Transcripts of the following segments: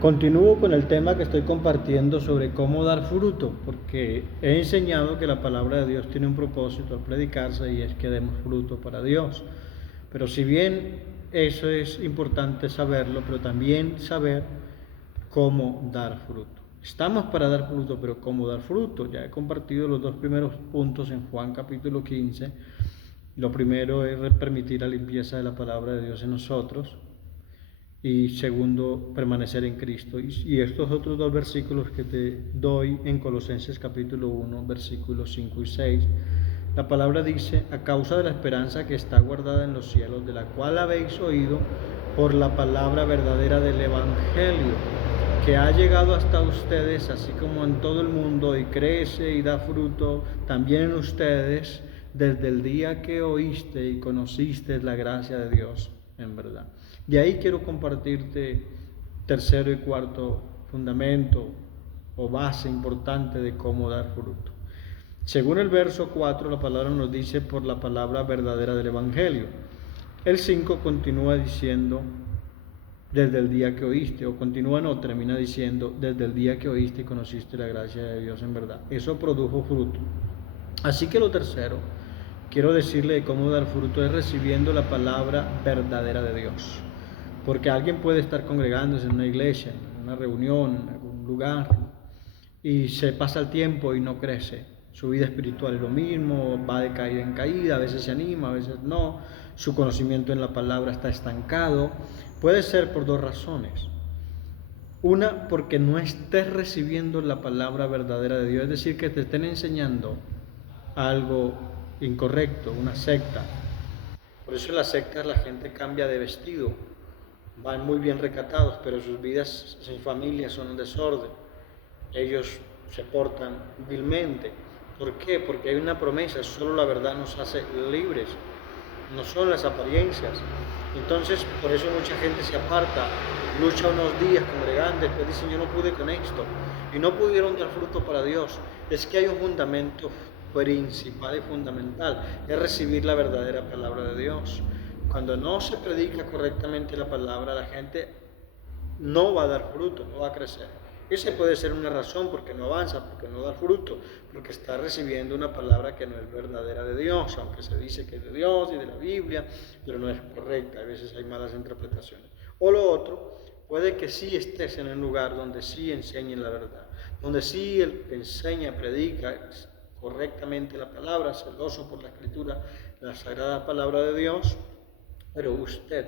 Continúo con el tema que estoy compartiendo sobre cómo dar fruto, porque he enseñado que la palabra de Dios tiene un propósito al predicarse y es que demos fruto para Dios. Pero si bien eso es importante saberlo, pero también saber cómo dar fruto. Estamos para dar fruto, pero cómo dar fruto. Ya he compartido los dos primeros puntos en Juan capítulo 15. Lo primero es permitir la limpieza de la palabra de Dios en nosotros. Y segundo, permanecer en Cristo. Y estos otros dos versículos que te doy en Colosenses capítulo 1, versículos 5 y 6, la palabra dice: a causa de la esperanza que está guardada en los cielos, de la cual habéis oído por la palabra verdadera del Evangelio, que ha llegado hasta ustedes, así como en todo el mundo, y crece y da fruto también en ustedes, desde el día que oíste y conociste la gracia de Dios en verdad. De ahí quiero compartirte tercero y cuarto fundamento o base importante de cómo dar fruto. Según el verso 4, la palabra nos dice por la palabra verdadera del Evangelio. El 5 continúa diciendo desde el día que oíste, o continúa, no, termina diciendo desde el día que oíste y conociste la gracia de Dios en verdad. Eso produjo fruto. Así que lo tercero, quiero decirle de cómo dar fruto es recibiendo la palabra verdadera de Dios. Porque alguien puede estar congregándose en una iglesia, en una reunión, en algún lugar, y se pasa el tiempo y no crece. Su vida espiritual es lo mismo, va de caída en caída, a veces se anima, a veces no. Su conocimiento en la palabra está estancado. Puede ser por dos razones. Una, porque no estés recibiendo la palabra verdadera de Dios, es decir, que te estén enseñando algo incorrecto, una secta. Por eso en las sectas la gente cambia de vestido, van muy bien recatados, pero sus vidas, sus familias son un desorden. Ellos se portan vilmente. ¿Por qué? Porque hay una promesa, solo la verdad nos hace libres, no son las apariencias. Entonces, por eso mucha gente se aparta, lucha unos días congregando, después dicen: yo no pude con esto, y no pudieron dar fruto para Dios. Es que hay un fundamento principal y fundamental, es recibir la verdadera palabra de Dios. Cuando no se predica correctamente la palabra, la gente no va a dar fruto, no va a crecer. Esa puede ser una razón porque no avanza, porque no da fruto, porque está recibiendo una palabra que no es verdadera de Dios, aunque se dice que es de Dios y de la Biblia, pero no es correcta, a veces hay malas interpretaciones. O lo otro, puede que sí estés en un lugar donde sí enseñen la verdad, donde sí el que enseña, predica correctamente la palabra, celoso por la escritura, la sagrada palabra de Dios, pero usted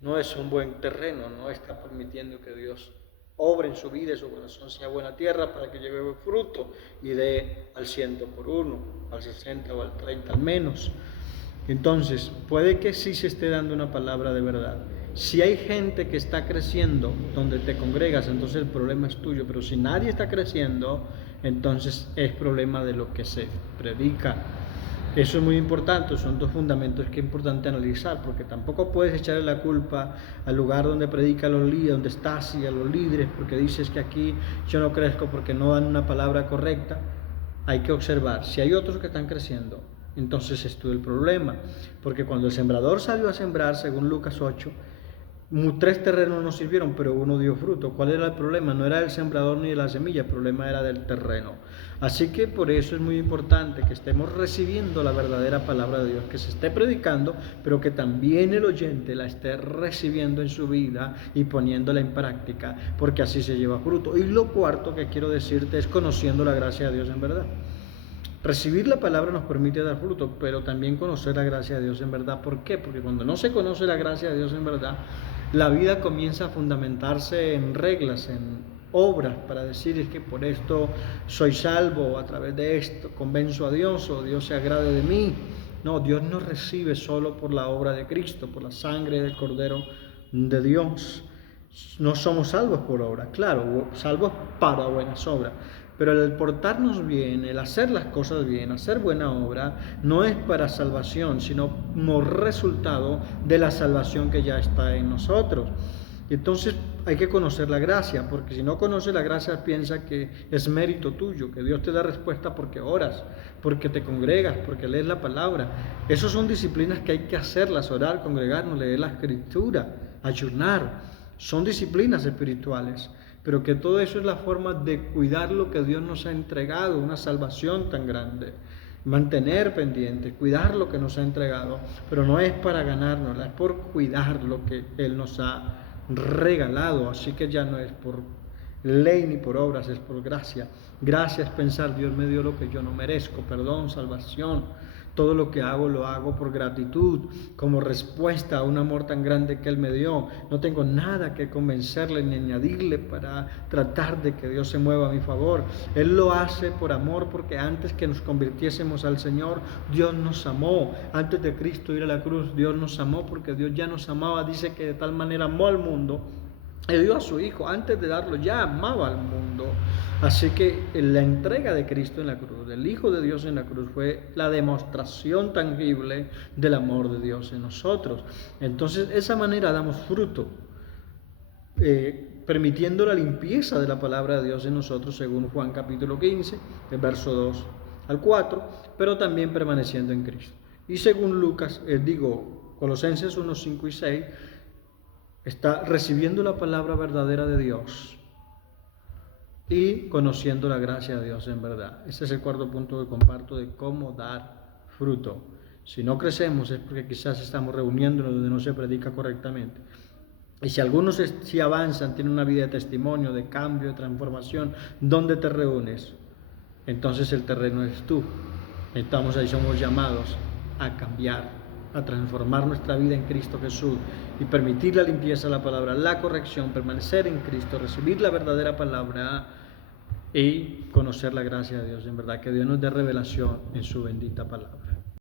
no es un buen terreno, no está permitiendo que Dios obre en su vida y su corazón sea buena tierra para que lleve fruto y dé al 100 por uno, al 60 o al 30 al menos. Entonces, puede que sí se esté dando una palabra de verdad. Si hay gente que está creciendo donde te congregas, entonces el problema es tuyo, pero si nadie está creciendo, entonces es problema de lo que se predica. Eso es muy importante, son dos fundamentos que es importante analizar, porque tampoco puedes echarle la culpa al lugar donde predica los líderes, donde estás, y a los líderes, porque dices que aquí yo no crezco porque no dan una palabra correcta. Hay que observar, si hay otros que están creciendo, entonces es tú el problema, porque cuando el sembrador salió a sembrar, según Lucas 8, 3 terrenos no sirvieron, pero uno dio fruto. ¿Cuál era el problema? No era el sembrador ni de la semilla, el problema era del terreno. Así que por eso es muy importante que estemos recibiendo la verdadera palabra de Dios, que se esté predicando, pero que también el oyente la esté recibiendo en su vida y poniéndola en práctica, porque así se lleva fruto. Y lo cuarto que quiero decirte es conociendo la gracia de Dios en verdad. Recibir la palabra nos permite dar fruto, pero también conocer la gracia de Dios en verdad. ¿Por qué? Porque cuando no se conoce la gracia de Dios en verdad, la vida comienza a fundamentarse en reglas, en obras, para decir: es que por esto soy salvo, a través de esto convenzo a Dios, o Dios se agrade de mí. No, Dios nos recibe solo por la obra de Cristo, por la sangre del Cordero de Dios. No somos salvos por obra, claro, salvos para buenas obras, pero el portarnos bien, el hacer las cosas bien, hacer buena obra, no es para salvación, sino como resultado de la salvación que ya está en nosotros. Entonces hay que conocer la gracia, porque si no conoces la gracia piensa que es mérito tuyo, que Dios te da respuesta porque oras, porque te congregas, porque lees la palabra. Esas son disciplinas que hay que hacerlas: orar, congregarnos, leer la escritura, ayunar. son disciplinas espirituales, pero que todo eso es la forma de cuidar lo que Dios nos ha entregado, una salvación tan grande. Mantener pendiente, cuidar lo que nos ha entregado, pero no es para ganárnosla, es por cuidar lo que Él nos ha regalado. Así que ya no es por ley ni por obras, es por gracia. Gracia es pensar, Dios me dio lo que yo no merezco, perdón, salvación. Todo lo que hago lo hago por gratitud, como respuesta a un amor tan grande que Él me dio. No tengo nada que convencerle ni añadirle para tratar de que Dios se mueva a mi favor. Él lo hace por amor, porque antes que nos convirtiésemos al Señor, Dios nos amó. Antes de Cristo ir a la cruz, Dios nos amó porque Dios ya nos amaba. Dice que de tal manera amó al mundo, y dio a su Hijo. Antes de darlo ya amaba al mundo. Así que la entrega de Cristo en la cruz, del Hijo de Dios en la cruz, fue la demostración tangible del amor de Dios en nosotros. Entonces, de esa manera damos fruto, permitiendo la limpieza de la palabra de Dios en nosotros, según Juan capítulo 15, el verso 2 al 4, pero también permaneciendo en Cristo. Y según Lucas, Colosenses 1, 5 y 6, está recibiendo la palabra verdadera de Dios y conociendo la gracia de Dios en verdad. Ese es el cuarto punto que comparto de cómo dar fruto. Si no crecemos es porque quizás estamos reuniéndonos donde no se predica correctamente. Y si algunos sí avanzan, tienen una vida de testimonio, de cambio, de transformación, ¿dónde te reúnes? Entonces el terreno eres tú. Estamos ahí, somos llamados a cambiar, a transformar nuestra vida en Cristo Jesús y permitir la limpieza de la palabra, la corrección, permanecer en Cristo, recibir la verdadera palabra y conocer la gracia de Dios. En verdad, que Dios nos dé revelación en su bendita palabra.